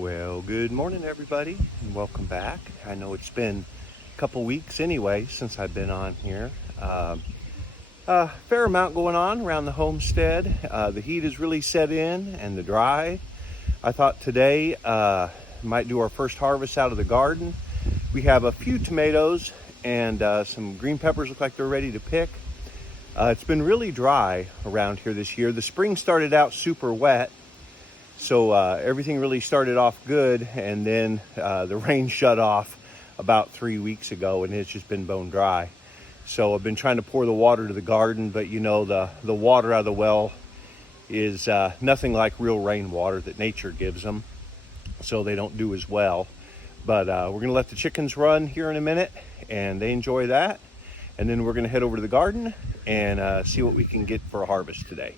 Well, good morning, everybody, and welcome back. I know it's been a couple weeks anyway since I've been on here. Fair amount going on around the homestead. The heat has really set in and the dry. I thought today might do our first harvest out of the garden. We have a few tomatoes and some green peppers look like they're ready to pick. It's been really dry around here this year. The spring started out super wet. So everything really started off good, and then the rain shut off about 3 weeks ago, and it's just been bone dry. So I've been trying to pour the water to the garden, but you know, the water out of the well is nothing like real rainwater that nature gives them, so they don't do as well. But we're gonna let the chickens run here in a minute, and they enjoy that. And then we're gonna head over to the garden and see what we can get for a harvest today.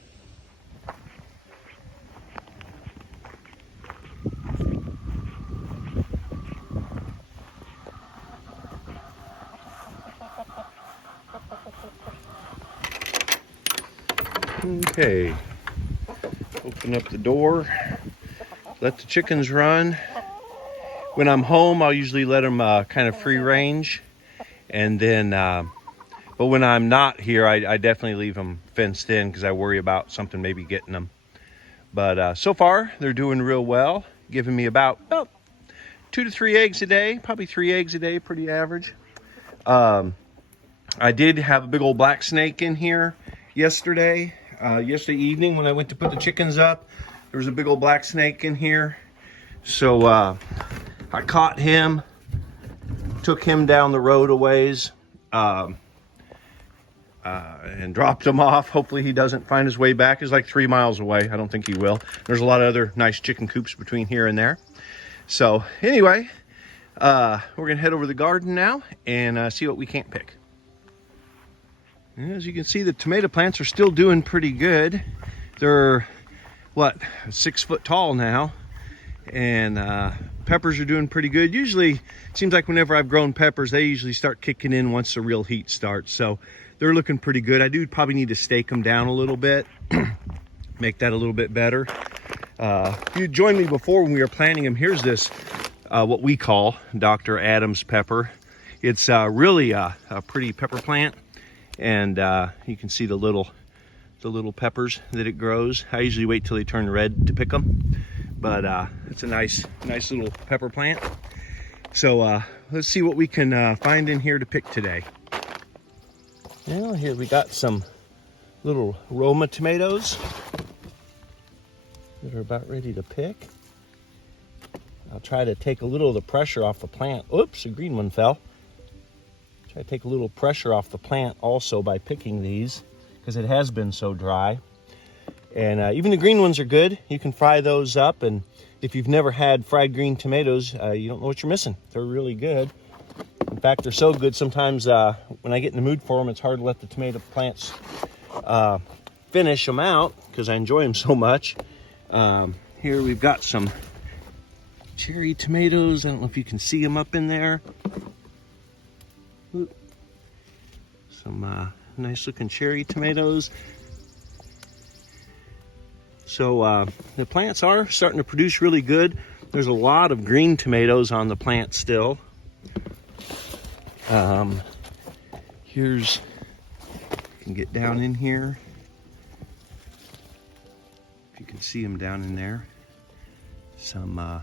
Okay, open up the door, let the chickens run. When I'm home, I'll usually let them kind of free range, and then, but when I'm not here, I definitely leave them fenced in because I worry about something maybe getting them. But so far, they're doing real well, giving me about 2 to 3 eggs a day, probably 3 eggs a day, pretty average. I did have a big old black snake in here yesterday evening when I went to put the chickens up. There was a big old black snake in here. So I caught him, took him down the road a ways, and dropped him off. Hopefully he doesn't find his way back. He's like 3 miles away. I don't think he will. There's a lot of other nice chicken coops between here and there. So anyway, we're gonna head over to the garden now and see what we can't pick. As you can see, the tomato plants are still doing pretty good. They're, 6 foot tall now. And peppers are doing pretty good. Usually, it seems like whenever I've grown peppers, they usually start kicking in once the real heat starts. So they're looking pretty good. I do probably need to stake them down a little bit, make that a little bit better. If you joined me before when we were planting them, here's this, what we call Dr. Adam's pepper. It's really a pretty pepper plant. And you can see the little peppers that it grows. I usually wait till they turn red to pick them, but it's a nice little pepper plant. So let's see what we can find in here to pick today. Well, here we got some little Roma tomatoes that are about ready to pick. I'll try to take a little of the pressure off the plant. Oops, a green one fell. Try to take a little pressure off the plant also by picking these because it has been so dry. And even the green ones are good. You can fry those up, and if you've never had fried green tomatoes, you don't know what you're missing. They're really good. In fact, they're so good sometimes when I get in the mood for them, it's hard to let the tomato plants finish them out because I enjoy them so much. Here we've got some cherry tomatoes. I don't know if you can see them up in there. Some nice looking cherry tomatoes. So the plants are starting to produce really good. There's a lot of green tomatoes on the plant still. Here's, you can get down in here. If you can see them down in there. Some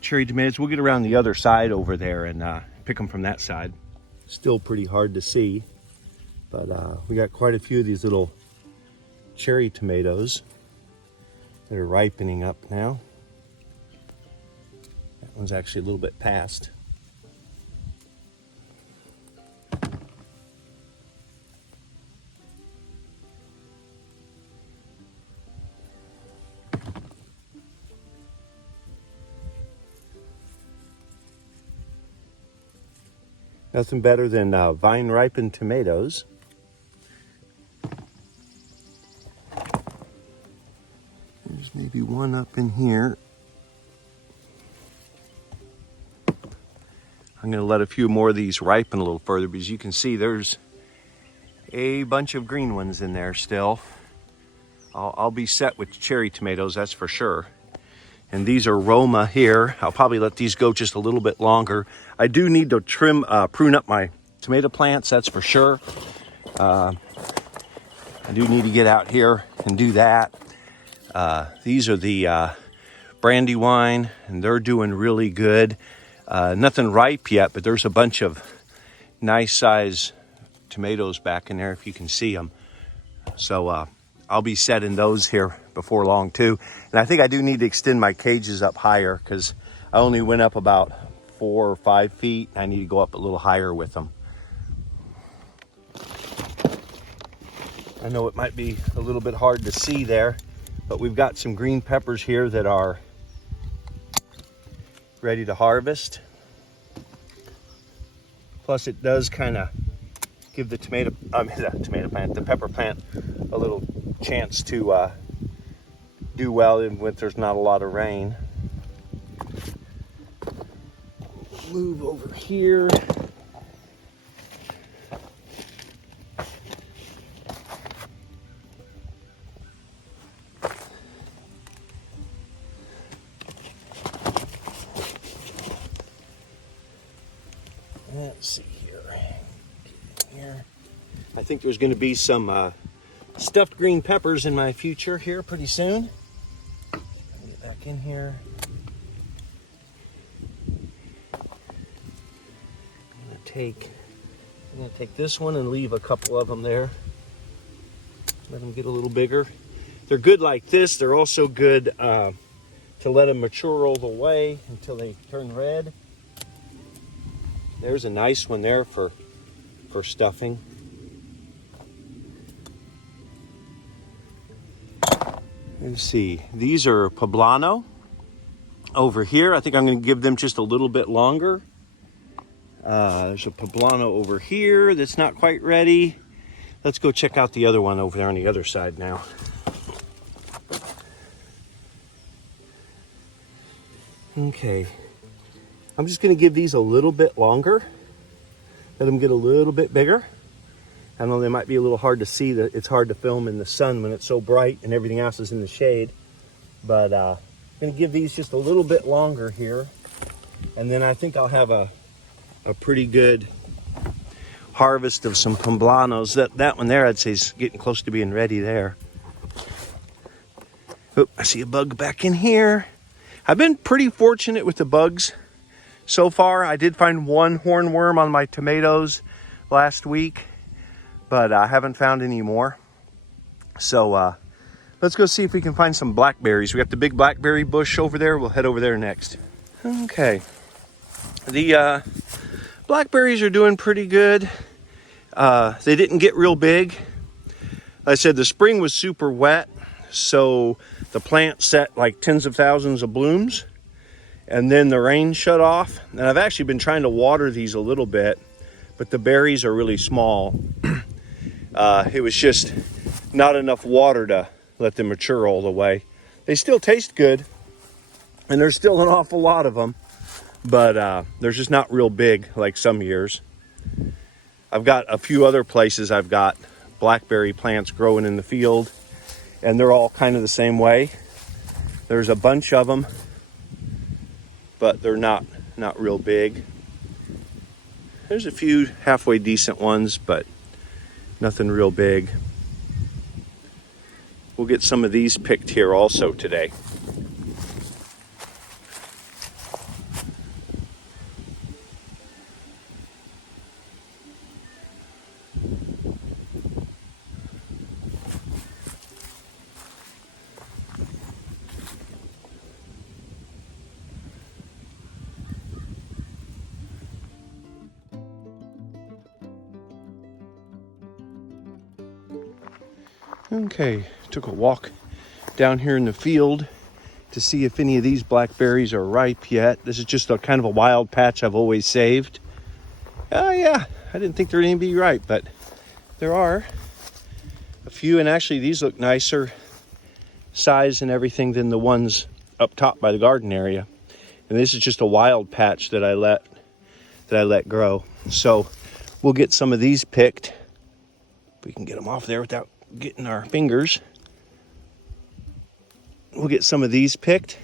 cherry tomatoes. We'll get around the other side over there and pick them from that side. Still pretty hard to see, but we got quite a few of these little cherry tomatoes that are ripening up now. That one's actually a little bit past. Nothing better than vine-ripened tomatoes. There's maybe one up in here. I'm going to let a few more of these ripen a little further because you can see there's a bunch of green ones in there still. I'll be set with cherry tomatoes, that's for sure. And these are Roma here. I'll probably let these go just a little bit longer. I do need to prune up my tomato plants, that's for sure. I do need to get out here and do that. These are the Brandywine, and they're doing really good. Nothing ripe yet, but there's a bunch of nice size tomatoes back in there if you can see them. So I'll be setting those here before long too. And I think I do need to extend my cages up higher because I only went up about 4 or 5 feet. I need to go up a little higher with them. I know it might be a little bit hard to see there, but we've got some green peppers here that are ready to harvest. Plus it does kind of give the the pepper plant a little chance to do well even when there's not a lot of rain. Move over here. Let's see here. I think there's going to be some stuffed green peppers in my future here pretty soon. Get back in here. I'm going to take this one and leave a couple of them there. Let them get a little bigger. They're good like this. They're also good to let them mature all the way until they turn red. There's a nice one there for stuffing. Let's see, these are poblano over here. I think I'm going to give them just a little bit longer. There's a poblano over here that's not quite ready. Let's go check out the other one over there on the other side now. Okay, I'm just going to give these a little bit longer. Let them get a little bit bigger. I know they might be a little hard to see. That it's hard to film in the sun when it's so bright and everything else is in the shade. But I'm going to give these just a little bit longer here. And then I think I'll have a pretty good harvest of some poblanos. That one there I'd say is getting close to being ready there. Oh, I see a bug back in here. I've been pretty fortunate with the bugs so far. I did find one hornworm on my tomatoes last week, but I haven't found any more. So let's go see if we can find some blackberries. We got the big blackberry bush over there. We'll head over there next. Okay. The blackberries are doing pretty good. They didn't get real big. Like I said, the spring was super wet, so the plant set like tens of thousands of blooms, and then the rain shut off. And I've actually been trying to water these a little bit, but the berries are really small. It was just not enough water to let them mature all the way. They still taste good, and there's still an awful lot of them, but they're just not real big like some years. I've got a few other places I've got blackberry plants growing in the field, and they're all kind of the same way. There's a bunch of them, but they're not real big. There's a few halfway decent ones, but nothing real big. We'll get some of these picked here also today. Okay, took a walk down here in the field to see if any of these blackberries are ripe yet. This is just a kind of a wild patch I've always saved. Oh yeah, I didn't think there would be ripe, but there are a few, and actually these look nicer size and everything than the ones up top by the garden area. And this is just a wild patch that I let grow. So we'll get some of these picked. We can get them off there without getting our fingers. We'll get some of these picked,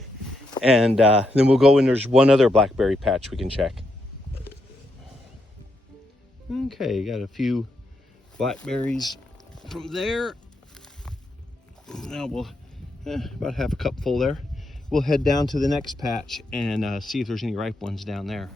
And then we'll go and there's one other blackberry patch we can check. Okay, got a few blackberries from there. Now we'll, about half a cup full there. We'll head down to the next patch and see if there's any ripe ones down there.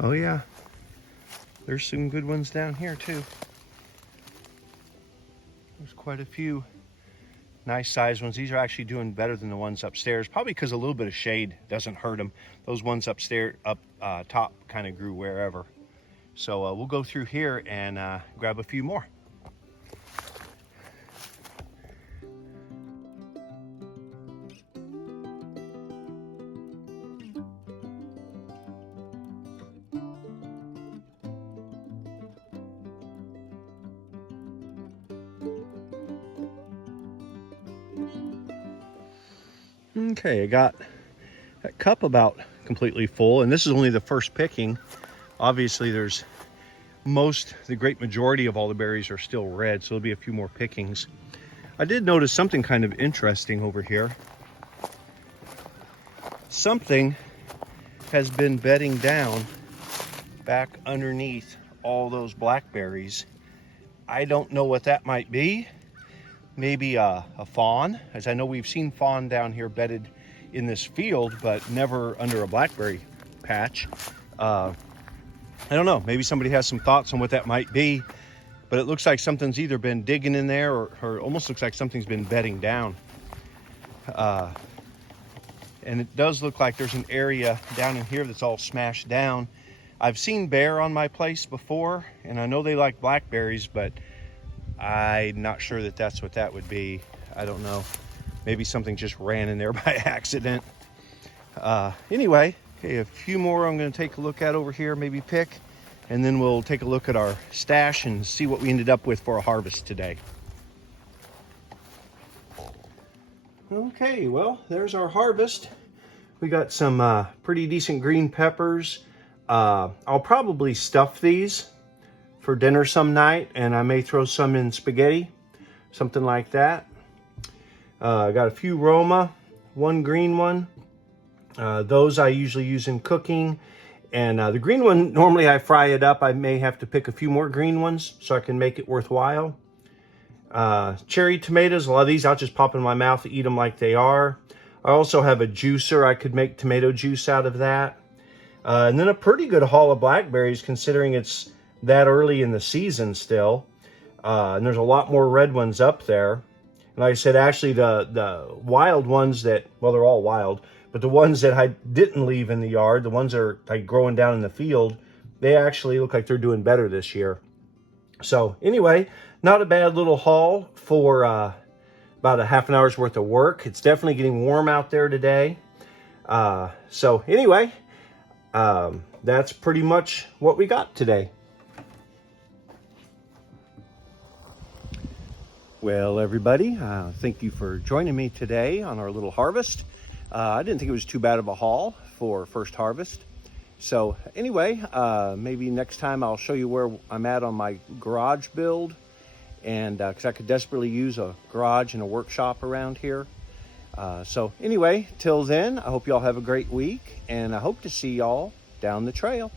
Oh yeah, there's some good ones down here too. There's quite a few nice sized ones. These are actually doing better than the ones upstairs, probably because a little bit of shade doesn't hurt them. Those ones upstairs, up top, kind of grew wherever. So we'll go through here and grab a few more. Okay, I got that cup about completely full, and this is only the first picking. Obviously there's the great majority of all the berries are still red, so there'll be a few more pickings. I did notice something kind of interesting over here. Something has been bedding down back underneath all those blackberries. I don't know what that might be. Maybe a fawn, as I know we've seen fawn down here bedded in this field, but never under a blackberry patch. I don't know, maybe somebody has some thoughts on what that might be, but it looks like something's either been digging in there or almost looks like something's been bedding down. And it does look like there's an area down in here that's all smashed down. I've seen bear on my place before, and I know they like blackberries, but I'm not sure that that's what that would be. I don't know. Maybe something just ran in there by accident. Anyway, okay, a few more I'm going to take a look at over here, maybe pick, and then we'll take a look at our stash and see what we ended up with for a harvest today. Okay, well, there's our harvest. We got some pretty decent green peppers. I'll probably stuff these for dinner some night, and I may throw some in spaghetti, something like that. I got a few Roma, one green one. Those I usually use in cooking. And the green one, normally I fry it up. I may have to pick a few more green ones so I can make it worthwhile. Cherry tomatoes, a lot of these I'll just pop in my mouth and eat them like they are. I also have a juicer. I could make tomato juice out of that. And then a pretty good haul of blackberries considering it's that early in the season still. And there's a lot more red ones up there. And like I said, actually the wild ones that, well, they're all wild, but the ones that I didn't leave in the yard, the ones that are like growing down in the field, they actually look like they're doing better this year. So anyway, not a bad little haul for about a half an hour's worth of work. It's definitely getting warm out there today. So anyway, that's pretty much what we got today. Well, everybody, thank you for joining me today on our little harvest. I didn't think it was too bad of a haul for first harvest. So anyway, maybe next time I'll show you where I'm at on my garage build, and because I could desperately use a garage and a workshop around here. So anyway, till then, I hope y'all have a great week, and I hope to see y'all down the trail.